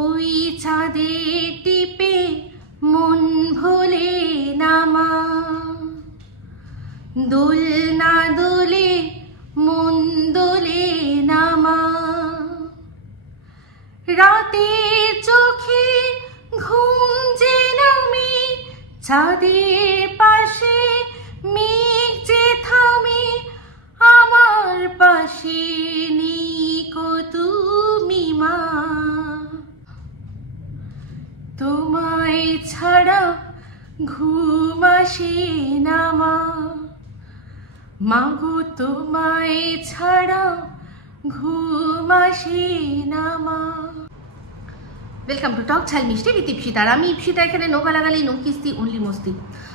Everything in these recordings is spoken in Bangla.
ওই চাঁদে টিপে মন ভোলে নামা, দোল না দোলে মন দোলে নামা, রাতে চোখে ঘুম যে নামে, চাঁদের পাশে মেঘ যে থামে, আমার পাশে নিকো তুমি মা। তোমায় ছাড়া ঘুম আসে না মা, মাগো তোমায় ছাড়া ঘুম আসে না মা। ওয়েলকাম টু টক ঝাল মিষ্টি উইথ ইপসিতা। আমি ইপসিতা, এখানে নো গালাগালি নো কিস্তি অনলি মস্তি।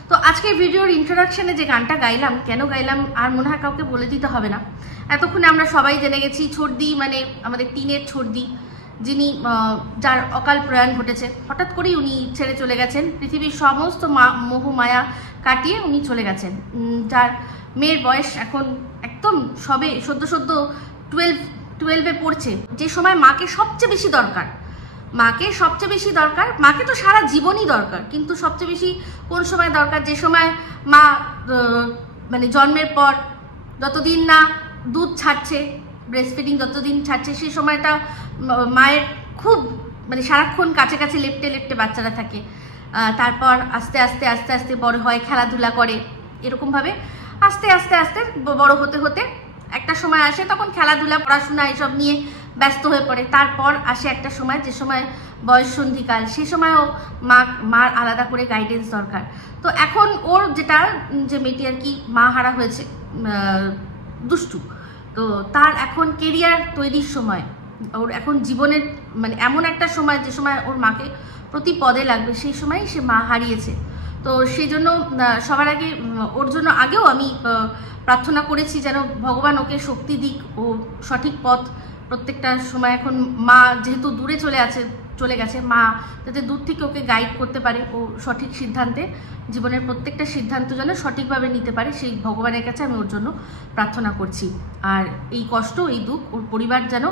তো আজকের ভিডিওর ইন্ট্রোডাকশনে যে গানটা গাইলাম, কেন গাইলাম আর মনে হয় কাউকে বলে দিতে হবে না। এতক্ষণে আমরা সবাই জেনে গেছি, ছর্দি মানে আমাদের টিনের ছর্দি, যিনি যার অকাল প্রয়াণ ঘটেছে। হঠাৎ করেই উনি ছেড়ে চলে গেছেন, পৃথিবীর সমস্ত মোহ মায়া কাটিয়ে উনি চলে গেছেন। যার মেয়ের বয়স এখন একদম সবে সদ্য 12-এ পড়ছে। যে সময় মাকে সবচেয়ে বেশি দরকার, মাকে তো সারা জীবনই দরকার, কিন্তু সবচেয়ে বেশি কোন সময় দরকার? যে সময় মা মানে জন্মের পর যতদিন না দুধ ছাড়ছে, ব্রেস্ট ফিডিং যতদিন ছাড়ছে, সেই সময়টা মায়ের খুব মানে সারাক্ষণ কাছে কাছে লেপটে বাচ্চারা থাকে। তারপর আস্তে আস্তে বড় হয়, খেলাধুলা করে, এরকমভাবে আস্তে আস্তে বড় হতে একটা সময় আসে, তখন খেলাধুলা পড়াশোনা এসব নিয়ে ব্যস্ত হয়ে পড়ে। তারপর আসে একটা সময়, যে সময় বয়ঃসন্ধিকাল, সে সময়ও মার আলাদা করে গাইডেন্স দরকার। তো এখন ওর যেটা, যে মেয়েটি আর কি মা হারা হয়েছে, দুষ্টু, তো তার এখন কেরিয়ার তৈরির সময়, ওর এখন জীবনের মানে এমন একটা সময় যে সময় ওর মাকে প্রতি পদে লাগবে, সেই সময় সে মা হারিয়েছে। তো সেই জন্য সবার আগে ওর জন্য আগেও আমি প্রার্থনা করেছি যেন ভগবান ওকে শক্তি দিক, ও সঠিক পথ প্রত্যেকটা সময়। এখন মা যেহেতু দূরে চলে গেছে, মা যাতে দূর থেকে ওকে গাইড করতে পারে, ও সঠিক সিদ্ধান্তে, জীবনের প্রত্যেকটা সিদ্ধান্ত যেন সঠিকভাবে নিতে পারে, সেই ভগবানের কাছে আমি ওর জন্য প্রার্থনা করছি। আর এই কষ্ট, এই দুঃখ ওর পরিবার যেন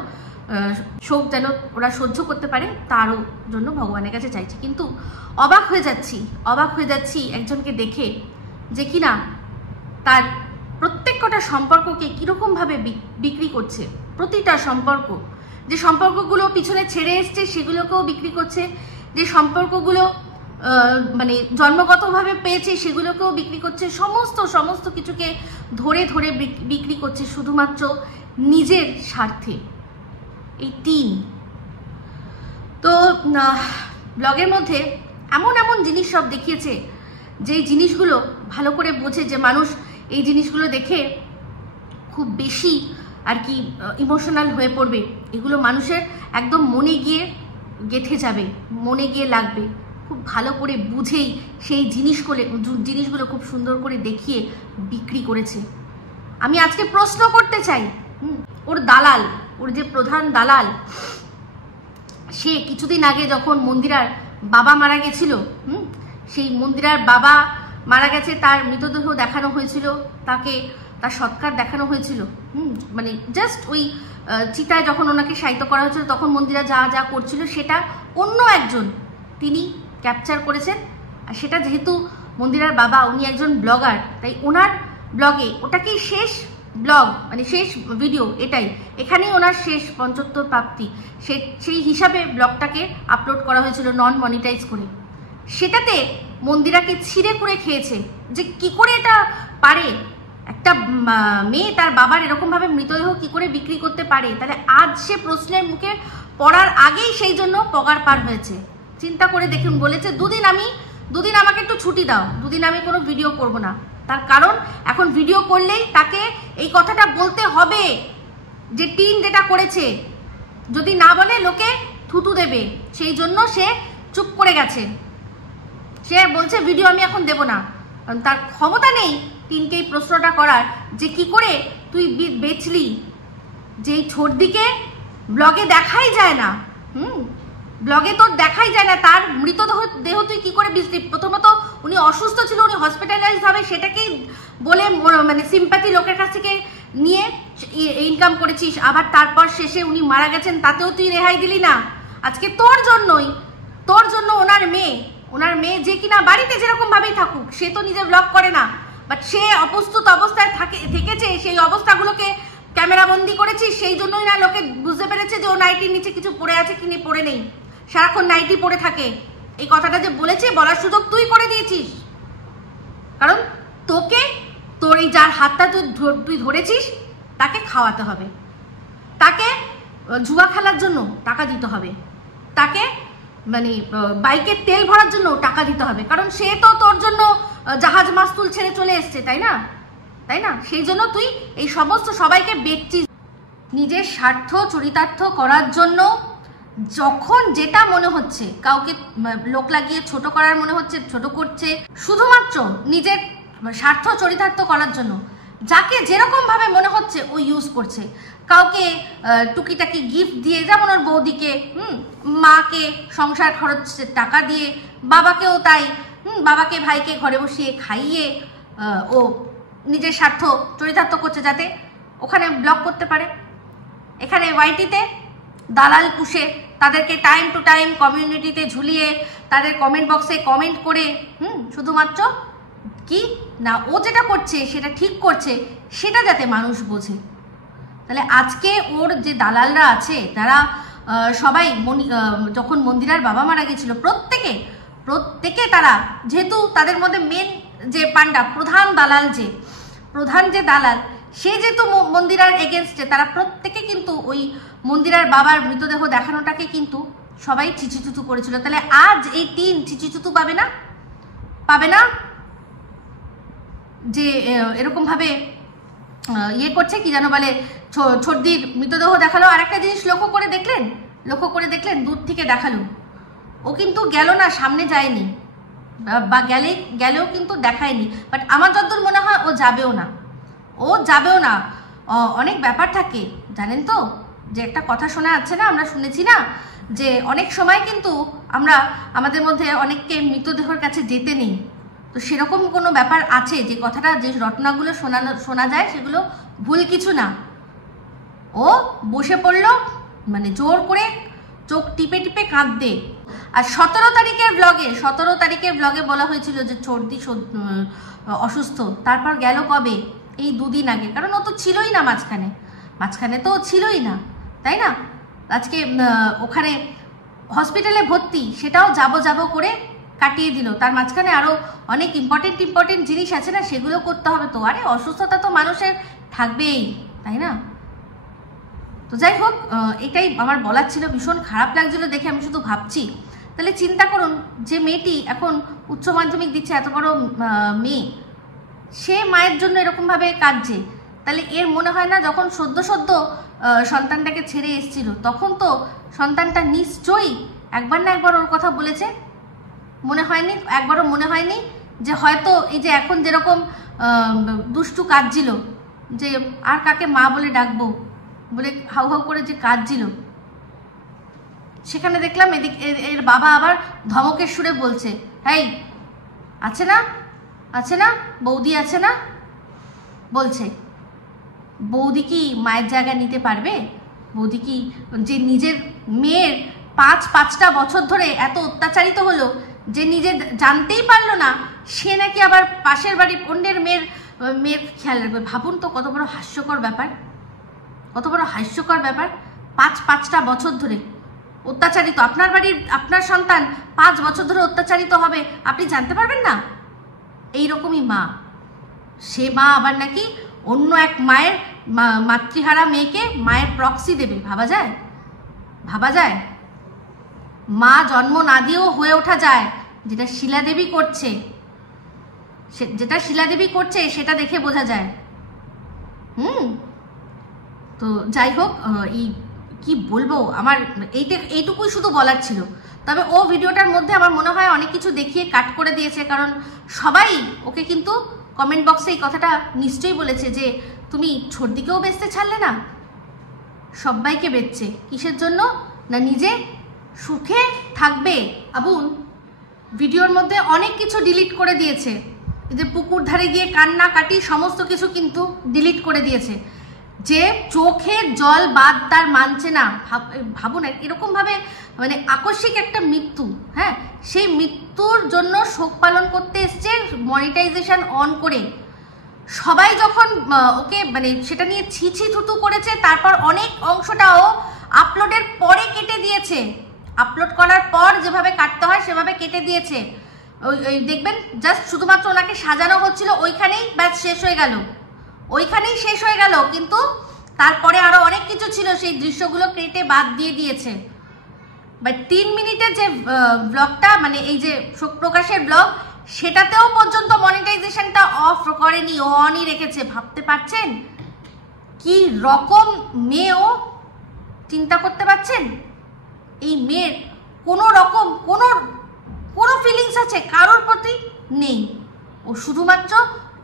শোক যেন ওরা সহ্য করতে পারে, তারও জন্য ভগবানের কাছে চাইছি। কিন্তু অবাক হয়ে যাচ্ছি একজনকে দেখে, যে কিনা তার প্রত্যেকটা সম্পর্ককে কীরকমভাবে বিক্রি করছে। প্রতিটা সম্পর্ক, যে সম্পর্কগুলো পিছনে ছেড়ে এসছে সেগুলোকেও বিক্রি করছে, যে সম্পর্কগুলো মানে জন্মগতভাবে পেয়েছে সেগুলোকেও বিক্রি করছে, সমস্ত কিছুকে ধরে বিক্রি করছে শুধুমাত্র নিজের স্বার্থে। এই টিন তো ব্লগের মধ্যে এমন জিনিস সব দেখিয়েছে, যেই জিনিসগুলো ভালো করে বোঝে যে মানুষ এই জিনিসগুলো দেখে খুব বেশি আর কি ইমোশনাল হয়ে পড়বে, এগুলো মানুষের একদম মনে গিয়ে গেঁথে যাবে, মনে গিয়ে লাগবে। খুব ভালো করে বুঝেই সেই জিনিসগুলো খুব সুন্দর করে দেখিয়ে বিক্রি করেছে। আমি আজকে প্রশ্ন করতে চাই, ওর দালাল, ওর যে প্রধান দালাল, সে কিছুদিন আগে যখন মন্দিরার বাবা মারা গেছিল, সেই মন্দিরার বাবা মারা গেছে, তার মৃতদেহ দেখানো হয়েছিল, তার সৎকার দেখানো হয়েছিল, মানে জাস্ট ওই চিতায় যখন ওনাকে শায়িত করা হয়েছিল, তখন মন্দিরা যা করছিল সেটা অন্য একজন তিনি ক্যাপচার করেছেন। আর সেটা যেহেতু মন্দিরার বাবা, উনি একজন ব্লগার, তাই ওনার ব্লগে ওটাকেই শেষ ব্লগ, মানে শেষ ভিডিও, এখানেই ওনার শেষ পঞ্চত্তর প্রাপ্তি, সেই হিসাবে ব্লগটাকে আপলোড করা হয়েছিল নন মনিটাইজ করে। সেটাতে মন্দিরাকে ছিঁড়ে করে খেয়েছে, যে কি করে এটা পারে, একটা মেয়ে তার বাবার এরকমভাবে মৃতদেহ কি করে বিক্রি করতে পারে। তাহলে আজ সে প্রশ্নের মুখে পড়ার আগেই সেই জন্য পগার পার হয়েছে। চিন্তা করে দেখুন, বলেছে দুদিন আমাকে একটু ছুটি দাও, দুদিন আমি কোনো ভিডিও করব না। তার কারণ এখন ভিডিও করলেই তাকে এই কথাটা বলতে হবে যে টিন যেটা করেছে, যদি না বলে লোকে থুতু দেবে, সেই জন্য সে চুপ করে গেছে। সে বলছে ভিডিও আমি এখন দেব না, কারণ তার ক্ষমতা নেই টিনকে এই প্রশ্নটা করার, যে কি করে তুই বেচলি, যেই ছর্দিকে ব্লগে দেখাই যায় না, ব্লগে তো দেখাই যায় না, তার মৃতদেহ তুই কি করে বেচলি? প্রথমত উনি অসুস্থ ছিল, উনি হসপিটালাইজ হবে, সেটাকেই বলে মানে সিম্প্যাথি লোকের কাছ থেকে নিয়ে ইনকাম করেছিস, আবার তারপর শেষে উনি মারা গেছেন, তাতেও তুই রেহাই দিলি না। আজকে তোর জন্য ওনার মেয়ে যে কিনা বাড়িতে যেরকম ভাবেই থাকুক, সে তো নিজে ব্লগ করে না, বাট সে অপ্রস্তুত অবস্থায় থেকেছে, সেই অবস্থাগুলোকে ক্যামেরা বন্দি করেছিস, সেই জন্যই না লোকে বুঝতে পেরেছে যে ও নাইটির নিচে কিছু পড়ে আছে কি পড়ে নেই, সারাক্ষণ নাইটি পড়ে থাকে। এই কথাটা যে বলেছে, বলার সুযোগ তুই করে দিয়েছিস, কারণ তোর এই যার হাতটা তুই ধরেছিস তাকে খাওয়াতে হবে, তাকে জুয়া খেলার জন্য টাকা দিতে হবে, তাকে মানে বাইকের তেল ভরার জন্য টাকা দিতে হবে, কারণ সে তো তোর জন্য জাহাজ মাস্তুল ছেড়ে চলে এসছে, তাই না? সেই জন্য তুই এই সমস্ত সবাইকে বেচছিস নিজের স্বার্থ চরিতার্থ করার জন্য। যখন যেটা মনে হচ্ছে, কাউকে লোক লাগিয়ে ছোট করার মনে হচ্ছে, ছোট করছে, শুধুমাত্র নিজের স্বার্থ চরিতার্থ করার জন্য। যাকে যেরকম ভাবে মনে হচ্ছে ও ইউজ করছে, কাউকে টুকিটাকি গিফট দিয়ে, যেমন ওর বৌদিকে, মাকে সংসার খরচের টাকা দিয়ে, বাবাকেও তাই, বাবাকে ভাইকে ঘরে বসিয়ে খাইয়ে ও নিজের স্বার্থ চরিতার্থ করছে, যাতে ওখানে ব্লগ করতে পারে। এখানে ওয়াইটিতে দালাল পুষে তাদেরকে টাইম টু টাইম কমিউনিটিতে ঝুলিয়ে, তাদের কমেন্ট বক্সে কমেন্ট করে, শুধুমাত্র কি না ও যেটা করছে সেটা ঠিক করছে, সেটা যাতে মানুষ বোঝে। তাহলে আজকে ওর যে দালালরা আছে, তারা সবাই যখন মন্দিরার বাবা মারা গেছিল, প্রত্যেকে তারা, যেহেতু তাদের মধ্যে মেন যে পান্ডা, প্রধান যে দালাল, সে যেহেতু মন্দিরার এগেনস্টে, তারা প্রত্যেকে কিন্তু ওই মন্দিরার বাবার মৃতদেহ দেখানোটাকে কিন্তু সবাই চিচিচুতু করেছিল। তাহলে আজ এই টিন চিচিচুতু পাবে না যে এরকম ভাবে ইয়ে করছে, কি যেন বলে, ছোটদির মৃতদেহ দেখালো। আর একটা জিনিস লক্ষ্য করে দেখলেন, দূর থেকে দেখালো, ও কিন্তু গেল না, সামনে যায়নি, বা গেলেও কিন্তু দেখায়নি। বাট আমার যতদূর মনে হয় ও যাবেও না। অনেক ব্যাপার থাকে, জানেন তো, যে একটা কথা শোনা যাচ্ছে না, আমরা শুনেছি না, যে অনেক সময় কিন্তু আমরা আমাদের মধ্যে অনেককে মৃতদেহের কাছে যেতে নেই। তো সেরকম কোনো ব্যাপার আছে, যে কথাটা, যে রটনাগুলো শোনা যায়, সেগুলো ভুল কিছু না। ও বসে পড়লো, মানে জোর করে চোখ টিপে কাঁদতে। আর 17 তারিখের ব্লগে বলা হয়েছিল যে চর্দি অসুস্থ, তারপর গেল কবে? এই 2 দিন আগে, কারণ ও তো ছিলই না মাঝখানে তো ছিলই না, তাই না? আজকে ওখানে হসপিটালে ভর্তি, সেটাও যাবো করে কাটিয়ে দিল। তার মাঝখানে আরও অনেক ইম্পর্টেন্ট জিনিস আছে না, সেগুলো করতে হবে তো। আরে অসুস্থতা তো মানুষের থাকবেই, তাই না? তো যাই হোক, এটাই আমার বলার ছিল। ভীষণ খারাপ লাগছিল দেখে, আমি শুধু ভাবছি, তাহলে চিন্তা করুন, যে মেয়েটি এখন উচ্চ মাধ্যমিক দিচ্ছে, এত বড় মেয়ে, সে মায়ের জন্য এরকমভাবে কাঁদছে, তাহলে এর মনে হয় না যখন সদ্য সন্তানটাকে ছেড়ে এসেছিল, তখন তো সন্তানটা নিশ্চয়ই একবার না একবার ওর কথা বলেছে? একবারও মনে হয়নি যে হয়তো এই যে এখন যেরকম দুষ্টু কাঁদছিল, যে আর কাকে মা বলে ডাকবো বলে হাউ করে যে কাঁদছিল, সেখানে দেখলাম এর বাবা আবার ধমকের সুরে বলছে, হেই আছে না বৌদি আছে না, বলছে। বৌদি কি মায়ের জায়গা নিতে পারবে? বৌদি কি, যে নিজের মেয়ের 5টা বছর ধরে এত অত্যাচারিত হলো, যে নিজে জানতেই পারলো না, সে নাকি আবার পাশের বাড়ির অন্যের মেয়ের খেয়াল রাখবে। ভাবুন তো কত বড় হাস্যকর ব্যাপার। 5টা বছর ধরে অত্যাচারিত, আপনার বাড়ির আপনার সন্তান 5 বছর ধরে অত্যাচারিত হবে, আপনি জানতে পারবেন না? এইরকমই মা, সে মা আবার নাকি অন্য এক মায়ের মাতৃহারা মেয়েকে মায়ের প্রক্সি দেবে। ভাবা যায়? মা জন্ম না দিয়েও হয়ে ওঠা যায়, যেটা শিলাদেবী করছে সেটা দেখে বোঝা যায়। তো যাই হোক, কি বলবো, আমার এইটুকুই শুধু বলার ছিল। তবে ও ভিডিওটার মধ্যে আমার মনে হয় অনেক কিছু দেখিয়ে কাট করে দিয়েছে, কারণ সবাই ওকে কিন্তু কমেন্ট বক্সে এই কথাটা নিশ্চয়ই বলেছে যে তুমি ছোটদিকেও বেচতে ছাড়লে না, সবাইকে বেচছে। কিসের জন্য? না নিজে সুখে থাকবে। আবুন ভিডিওর মধ্যে অনেক কিছু ডিলিট করে দিয়েছে, যে পুকুর ধারে গিয়ে কান্নাকাটি সমস্ত কিছু কিন্তু ডিলিট করে দিয়েছে। যে চোখের জল বাদ তার মানছে না, ভাবুন এরকমভাবে মানে আকস্মিক একটা মৃত্যু, হ্যাঁ, সেই মৃত্যুর জন্য শোক পালন করতে এসছে মনিটাইজেশন অন করে। সবাই যখন ওকে মানে সেটা নিয়ে ছিছি থুতু করেছে, তারপর অনেক অংশটাও আপলোডের পরে কেটে দিয়েছে, আপলোড করার পর যেভাবে কাটতে হয় সেভাবে কেটে দিয়েছে। ওই দেখবেন জাস্ট শুধুমাত্র ওনাকে সাজানো হচ্ছিল, ওইখানেই ব্যাস শেষ হয়ে গেল, ওইখানেই শেষ হয়ে গেল। কিন্তু তারপরে আরো অনেক কিছু ছিল, সেই দৃশ্যগুলো কেটে বাদ দিয়ে দিয়েছে। বাট 3 মিনিটের যে ব্লগটা, মানে এই যে শোক প্রকাশের ব্লগ, সেটাতেও পর্যন্ত মনিটাইজেশনটা অফ করেনি, অনই রেখেছে। ভাবতে পারছেন কি রকম মেয়েও? চিন্তা করতে পারছেন এই মেয়ের কোনো রকম কোনো ফিলিংস আছে কারোর প্রতি? নেই। ও শুধুমাত্র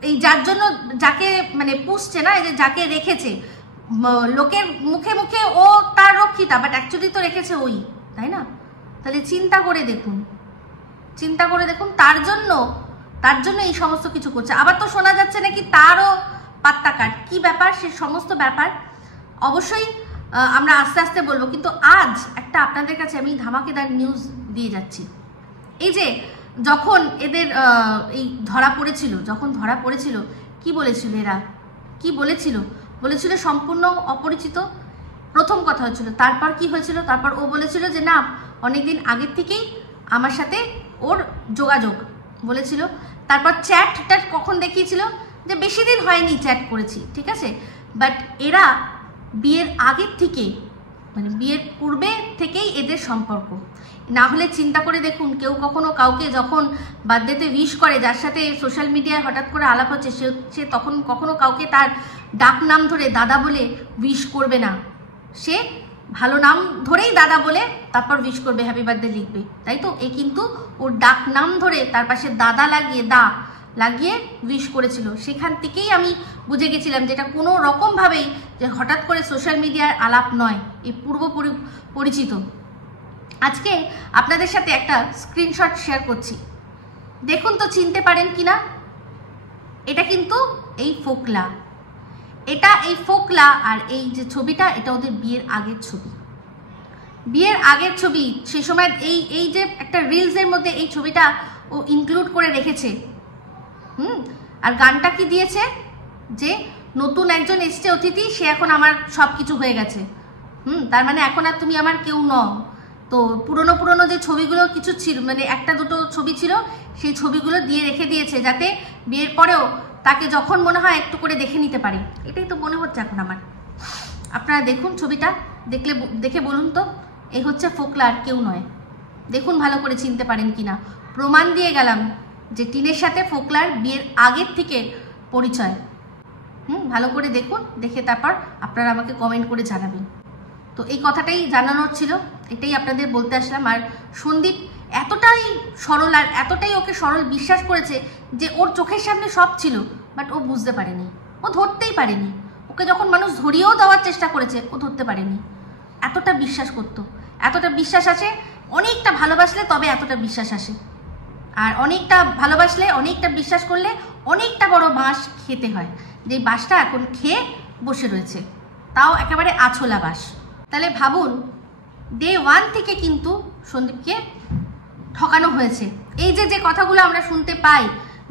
এই যার জন্য যাকে মানে পুষছে না, এই যে যাকে রেখেছে লোকের মুখে মুখে ও তার রক্ষিতা, বাট অ্যাকচুয়ালি তো রেখেছে ওই, তাই না? তাহলে চিন্তা করে দেখুন, চিন্তা করে দেখুন, তার জন্য এই সমস্ত কিছু করছে। আবার তো শোনা যাচ্ছে নাকি তারও পাত্তা কাট। কি ব্যাপার সে সমস্ত ব্যাপার অবশ্যই আমরা আস্তে আস্তে বলবো। কিন্তু আজ একটা আপনাদের কাছে আমি ধামাকেদার নিউজ দিয়ে যাচ্ছি। এই যে যখন এদের এই যখন ধরা পড়েছিল কি বলেছিল এরা? কি বলেছিল সম্পূর্ণ অপরিচিত, প্রথম কথা হয়েছিল। তারপর কি হয়েছিল? তারপর ও বলেছিল যে না, অনেকদিন আগের থেকেই আমার সাথে ওর যোগাযোগ বলেছিল। তারপর চ্যাটটা কখন দেখিয়েছিল যে বেশি দিন হয়নি চ্যাট করেছি, ঠিক আছে। বাট এরা বিয়ের আগের থেকে, মানে বিয়ের পূর্বে থেকেই এদের সম্পর্ক। না হলে চিন্তা করে দেখুন, কেউ কখনো কাউকে যখন বার্থডেতে উইশ করে, যার সাথে সোশ্যাল মিডিয়ায় হঠাৎ করে আলাপ হচ্ছে, সে তখন কখনো কাউকে তার ডাক নাম ধরে দাদা বলে উইশ করবে না। সে ভালো নাম ধরেই দাদা বলে তারপর উইশ করবে, হ্যাপি বার্থডে লিখবে, তাই তো। এ কিন্তু ওর ডাক নাম ধরে তার পাশে দাদা লাগিয়ে উইশ করেছিল। সেখান থেকেই আমি বুঝে গেছিলাম যে এটা কোনো রকমভাবেই যে হঠাৎ করে সোশ্যাল মিডিয়ার আলাপ নয়, এই পূর্ব পরিচিত। আজকে আপনাদের সাথে একটা স্ক্রিনশট শেয়ার করছি, দেখুন তো চিনতে পারেন কিনা। এটা কিন্তু এই ফোকলা, এই ফোকলা। আর এই যে ছবিটা, এটা ওদের বিয়ের আগের ছবি, সে সময় এই যে একটা রিলসের মধ্যে এই ছবিটা ও ইনক্লুড করে রেখেছে। আর গানটা কি দিয়েছে যে নতুন একজন এসছে অতিথি, সে এখন আমার সব কিছু হয়ে গেছে। তার মানে এখন আর তুমি আমার কেউ নও। তো পুরনো যে ছবিগুলো কিছু ছিল, মানে একটা দুটো ছবি ছিল, সেই ছবিগুলো দিয়ে রেখে দিয়েছে যাতে বিয়ের পরেও তাকে যখন মনে হয় একটু করে দেখে নিতে পারে। এটাই তো মনে হচ্ছে এখন আমার। আপনারা দেখুন ছবিটা, দেখে বলুন তো এই হচ্ছে ফোকলা, আর কেউ নয়। দেখুন ভালো করে চিনতে পারেন কিনা। প্রমাণ দিয়ে গেলাম যে টিনের সাথে ফোকলার বিয়ের আগের থেকে পরিচয়। ভালো করে দেখুন, দেখে তারপর আপনারা আমাকে কমেন্ট করে জানাবেন। তো এই কথাটাই জানানোর ছিল, এটাই আপনাদের বলতে আসলাম। আর সন্দীপ এতটাই সরল, আর এতটাই ওকে সরল বিশ্বাস করেছে যে ওর চোখের সামনে সব ছিল, বাট ও বুঝতে পারেনি, ও ধরতেই পারেনি। ওকে যখন মানুষ ধরিয়েও দেওয়ার চেষ্টা করেছে, ও ধরতে পারেনি। এতটা বিশ্বাস করতো, এতটা বিশ্বাস আসে, অনেকটা ভালোবাসলে তবে এতটা বিশ্বাস আসে। আর অনেকটা ভালোবাসলে, অনেকটা বিশ্বাস করলে অনেকটা বড় বাঁশ খেতে হয়, যে বাঁশটা এখন খেয়ে বসে রয়েছে, তাও একেবারে আছলা বাঁশ। তাহলে ভাবুন, ডে 1 থেকে কিন্তু সন্দীপকে ঠকানো হয়েছে। এই যে কথাগুলো আমরা শুনতে পাই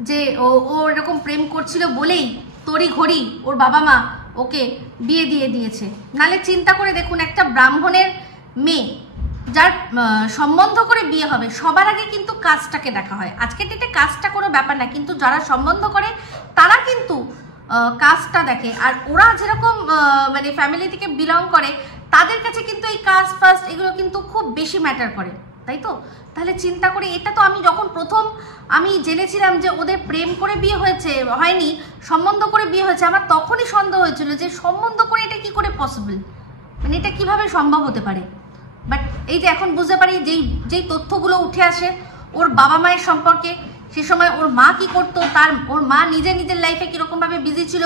যে ও এরকম প্রেম করছিল বলেই তড়িঘড়ি ওর বাবা মা ওকে বিয়ে দিয়ে দিয়েছে। নালে চিন্তা করে দেখুন, একটা ব্রাহ্মণের মেয়ে যার সম্বন্ধ করে বিয়ে হবে, সবার আগে কিন্তু কাজটাকে দেখা হয়। আজকের ডেটে কাজটা কোনো ব্যাপার না, কিন্তু যারা সম্বন্ধ করে তারা কিন্তু কাজটা দেখে। আর ওরা যেরকম মানে ফ্যামিলি থেকে বিলং করে, তাদের কাছে কিন্তু এই কাস্ট ফাস্ট এগুলো কিন্তু খুব বেশি ম্যাটার করে, তাই তো। তাহলে চিন্তা করি, এটা তো আমি যখন প্রথম আমি জেনেছিলাম যে ওদের প্রেম করে বিয়ে হয়নি, সম্বন্ধ করে বিয়ে হয়েছে, আমার তখনই সন্দেহ হয়েছিল যে সম্বন্ধ করে এটা কি করে পসিবল, মানে এটা কিভাবে সম্ভব হতে পারে। বাট এই যে এখন বুঝতে পারি, যেই তথ্যগুলো উঠে আসে ওর বাবা মায়ের সম্পর্কে, সে সময় ওর মা কি করতো, ওর মা নিজের লাইফে কীরকমভাবে বিজি ছিল,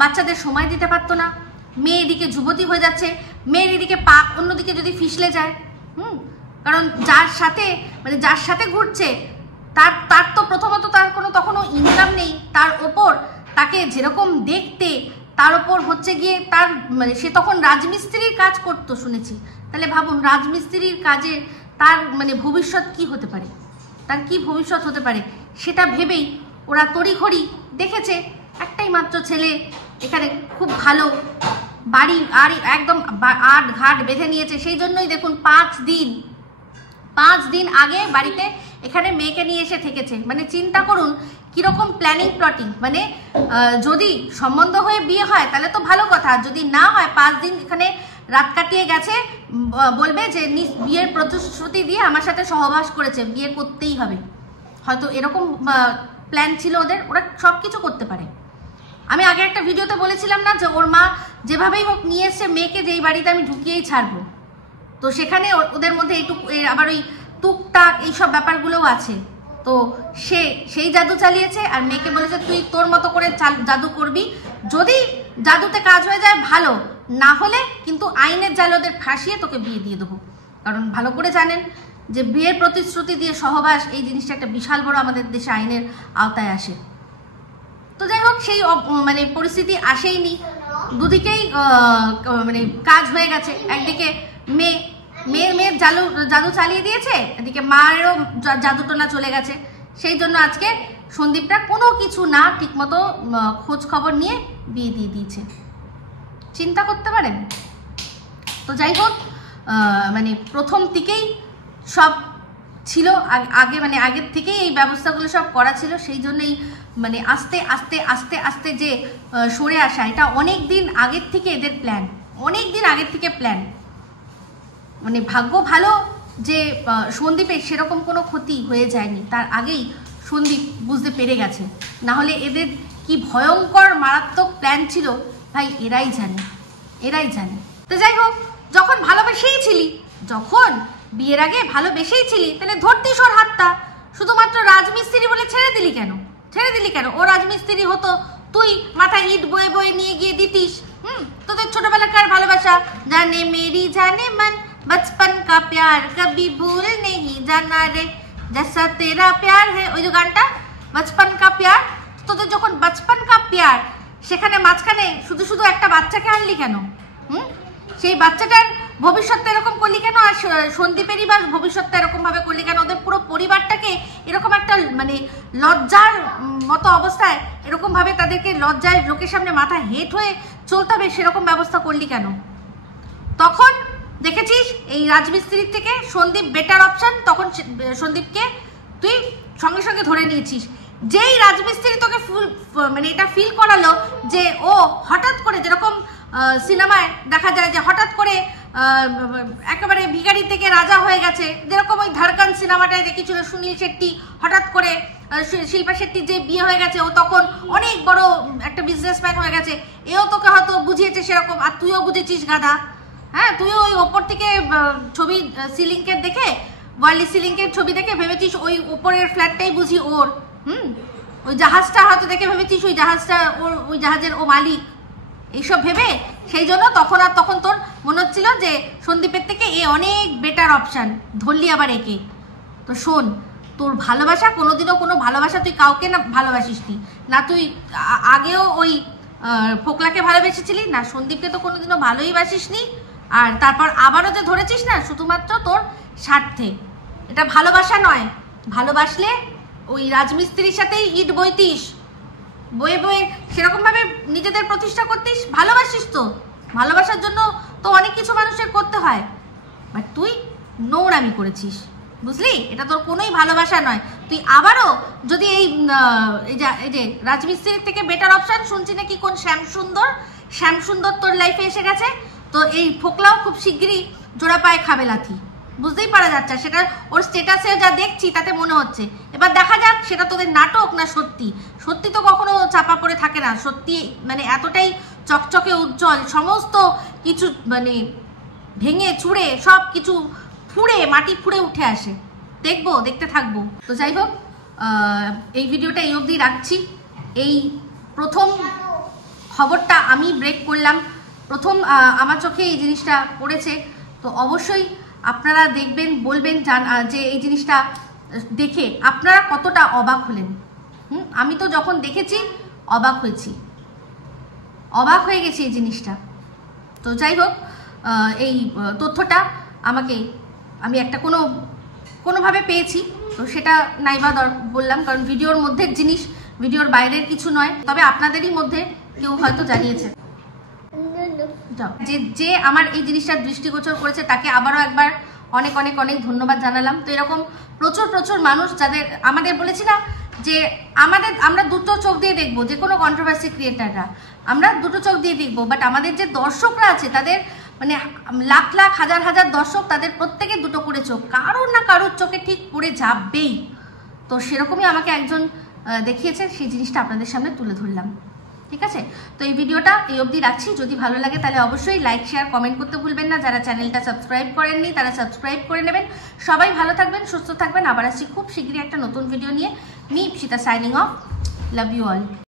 বাচ্চাদের সময় দিতে পারতো না, মেয়ে এদিকে যুবতী হয়ে যাচ্ছে, মেয়ের এদিকে পা অন্যদিকে যদি ফিসলে যায়, কারণ যার সাথে ঘুরছে তার তো প্রথমত তার কোনো তখনও ইনকাম নেই, তার ওপর তাকে যেরকম দেখতে, তার ওপর হচ্ছে গিয়ে তার মানে সে তখন রাজমিস্ত্রির কাজ করতো শুনেছি, তাহলে ভাবুন রাজমিস্ত্রির কাজে তার মানে ভবিষ্যৎ কি হতে পারে, তার কি ভবিষ্যৎ হতে পারে, সেটা ভেবেই ওরা তড়িঘড়ি দেখেছে একটাই মাত্র ছেলে এখানে খুব ভালো বাড়ি আর একদম আট ঘাট বেঁধে নিয়েছে, সেই জন্যই দেখুন 5 দিন আগে বাড়িতে এখানে মেয়েকে নিয়ে এসে থেকেছে। মানে চিন্তা করুন কীরকম প্ল্যানিং প্লটিং, মানে যদি সম্বন্ধ হয়ে বিয়ে হয় তাহলে তো ভালো কথা, যদি না হয় 5 দিন এখানে রাত কাটিয়ে গেছে, বলবে যে বিয়ের প্রতিশ্রুতি দিয়ে আমার সাথে সহবাস করেছে, বিয়ে করতেই হবে, হয়তো এরকম প্ল্যান ছিল ওদের, ওরা সব কিছু করতে পারে। আমি আগে একটা ভিডিওতে বলেছিলাম না যে ওর মা যেভাবেই হোক নিয়ে এসছে মেয়েকে, যেই বাড়িতে আমি ঢুকিয়েই ছাড়বো, তো সেখানে ওদের মধ্যে এইটুকু আবার ওই টুকটাক এইসব ব্যাপারগুলোও আছে। তো সেই জাদু চালিয়েছে আর মেয়েকে বলেছে তুই তোর মতো করে জাদু করবি, যদি জাদুতে কাজ হয়ে যায় ভালো, না হলে কিন্তু আইনের জালে ওদের ফাঁসিয়ে তোকে বিয়ে দিয়ে দেবো। কারণ ভালো করে জানেন যে বিয়ের প্রতিশ্রুতি দিয়ে সহবাস এই জিনিসটা একটা বিশাল বড় আমাদের দেশে আইনের আওতায় আসে। তো যাই হোক সেই মানে পরিস্থিতি আসেইনি, দুদিকেই মানে কাজ হয়ে গেছে। একদিকে মেয়ের জাদু চালিয়ে দিয়েছে, এদিকে মায়েরও জাদুটোনা চলে গেছে। সেই জন্য আজকে সন্দীপটা কোনো কিছু না ঠিকমতো খোঁজ খবর নিয়ে বিয়ে দিয়ে দিয়েছে, চিন্তা করতে পারেন। তো যাই হোক মানে প্রথম থেকেই সব ছিল আগে, মানে আগের থেকেই এই ব্যবস্থাগুলো সব করা ছিল, সেই জন্যই মানে আস্তে আস্তে আস্তে আস্তে যে সরে আসা, এটা অনেক দিন আগের থেকে এদের প্ল্যান, অনেক দিন আগের থেকে প্ল্যান। মানে ভাগ্য ভালো যে সন্দীপের সেরকম কোনো ক্ষতি হয়ে যায়নি, তার আগেই সন্দীপ বুঝতে পেরে গেছে, না হলে এদের কি ভয়ঙ্কর মারাত্মক প্ল্যান ছিল ভাই এরাই জানে। তো যাই হোক, যখন ভালোবেসেই ছিলি, যখন বিয়ের আগে ভালোবেসেই ছিলি, তাহলে ধরতিস ওর হাতটা, শুধুমাত্র রাজমিস্ত্রি বলে ছেড়ে দিলি কেন? ও রাজমিস্ত্রি হতো, তুই মাথায় ইট বয়ে বয়ে নিয়ে গিয়ে দিতিস। তোদের ছোটবেলাকার ভালোবাসা, জানে মেরি জানে মন बचपन का प्यार कभी भूल नहीं जाना रे जैसा तेरा प्यार है, ওই যে গানটা बचपन का प्यार। তোদের যখন बचपन का प्यार, সেখানে মাঝখানে শুধু একটা বাচ্চাকে আনলি কেন? সেই বাচ্চাটার ভবিষ্যৎটা এরকম করলি কেন? আর সন্দীপেরই বা ভবিষ্যৎটা এরকম ভাবে করলি কেন? ওদের পুরো পরিবারটাকে এরকম একটা মানে লজ্জার মতো অবস্থায়, এরকম ভাবে তাদেরকে লজ্জায় লোকের সামনে মাথা হেট হয়ে চলতে হবে সেরকম ব্যবস্থা করলি কেন? তখন দেখেছিস এই রাজমিস্ত্রির থেকে সন্দীপ বেটার অপশন, তখন সন্দীপকে তুই সঙ্গে সঙ্গে ধরে নিয়েছিস। যেই রাজমিস্ত্রি তোকে মানে এটা ফিল করালো যে ও হঠাৎ করে, যেরকম সিনেমায় দেখা যায় যে হঠাৎ করে একেবারে ভিখারি থেকে রাজা হয়ে গেছে, যেরকম ওই ধড়কন সিনেমাটায় দেখেছিল সুনীল শেট্টি, হঠাৎ করে শিল্পা শেট্টির যে বিয়ে হয়ে গেছে, ও তখন অনেক বড় একটা বিজনেসম্যান হয়ে গেছে, এও তোকে হয়তো বুঝিয়েছে সেরকম, আর তুইও বুঝেছিস গাধা। হ্যাঁ, তুইও ওই ওপর থেকে ছবি সিলিংকের দেখে, ওয়ার্লি সিলিংকের ছবি দেখে ভেবেছিস ওই ওপরের ফ্ল্যাটটাই বুঝি ওর। ওই জাহাজটা হয়তো দেখে ভেবেছিস ওই জাহাজটা ওর, ওই জাহাজের ও মালিক, এইসব ভেবে সেই জন্য তখন তোর মনে হচ্ছিল যে সন্দীপের থেকে এ অনেক বেটার অপশান, ধরলি আবার একে। তো শোন, তোর ভালোবাসা কোনোদিনও কোনো ভালোবাসা তুই কাউকে না ভালোবাসিস নি, না তুই আগেও ওই ফোকলাকে ভালোবেসেছিলি, না সন্দীপকে তো কোনোদিনও ভালোই বাসিস নি, আর তারপর আবারও যে ধরেছিস না শুধুমাত্র তোর স্বার্থে। এটা ভালোবাসা নয়, ভালোবাসলে ওই রাজমিস্ত্রির সাথেই ইট বইতিস, বয়ে সেরকমভাবে নিজেদের প্রতিষ্ঠা করতিস। ভালোবাসিস তো, ভালোবাসার জন্য তো অনেক কিছু মানুষের করতে হয়, বাট তুই নোংরামি করেছিস, বুঝলি? এটা তোর কোনোই ভালোবাসা নয়। তুই আবারও যদি এই যে রাজমিস্ত্রির থেকে বেটার অপশান শুনছি নাকি কোন শ্যামসুন্দর তোর লাইফে এসে গেছে, তো এই ফোকলাও খুব শিগগিরই জোড়া পায়ে খাবে লাথি, বুঝতেই পারা যাচ্ছে। সেটা ওর স্ট্যাটাসে যা দেখছি তাতে মনে হচ্ছে। এবার দেখা যাক সেটা তোদের নাটক না সত্যি। সত্যি তো কখনো চাপা পড়ে থাকে না, সত্যি মানে এতটাই চকচকে উজ্জ্বল, সমস্ত কিছু মানে ভেঙে চুড়ে সব কিছু ফুঁড়ে মাটি ফুঁড়ে উঠে আসে। দেখতে থাকবো। তো যাই হোক, এই ভিডিওটা এই অবধি রাখছি। এই প্রথম খবরটা আমি ব্রেক করলাম, প্রথম আমার চোখে এই জিনিসটা পড়েছে। তো অবশ্যই আপনারা দেখবেন, বলবেন যে এই জিনিসটা দেখে আপনারা কতটা অবাক হলেন। আমি তো যখন দেখেছি অবাক হয়ে গেছি এই জিনিসটা। তো যাই হোক, এই তথ্যটা আমি একটা কোনোভাবে পেয়েছি, তো সেটা নাইবা বললাম, কারণ ভিডিওর মধ্যে জিনিস, ভিডিওর বাইরের কিছু নয়। তবে আপনাদেরই মধ্যে কেউ হয়তো জানিয়েছে, যে আমার এই জিনিসটার দৃষ্টিগোচর করেছে তাকে আবারও একবার অনেক অনেক অনেক ধন্যবাদ জানালাম। তো এরকম প্রচুর মানুষ যাদের আমাদের বলেছি না যে আমরা দুটো চোখ দিয়ে দেখবো, যে কোনো কন্ট্রোভার্সি ক্রিয়েটাররা আমরা দুটো চোখ দিয়ে দেখবো, বাট আমাদের যে দর্শকরা আছে তাদের মানে লাখ লাখ হাজার দর্শক, তাদের প্রত্যেকের দুটো করে চোখ, কারোর না কারোর চোখে ঠিক পড়ে যাবেই। তো সেরকমই আমাকে একজন দেখিয়েছে, সেই জিনিসটা আপনাদের সামনে তুলে ধরলাম। ঠিক আছে, তো এই ভিডিওটা এই অবধি রাখছি। যদি ভালো লাগে তাহলে অবশ্যই লাইক শেয়ার কমেন্ট করতে ভুলবেন না। যারা চ্যানেলটা সাবস্ক্রাইব করেননি তারা সাবস্ক্রাইব করে নেবেন। সবাই ভালো থাকবেন, সুস্থ থাকবেন। আবার আসছি খুব শীঘ্রই একটা নতুন ভিডিও নিয়ে। Me Ipsita signing off. Love you all.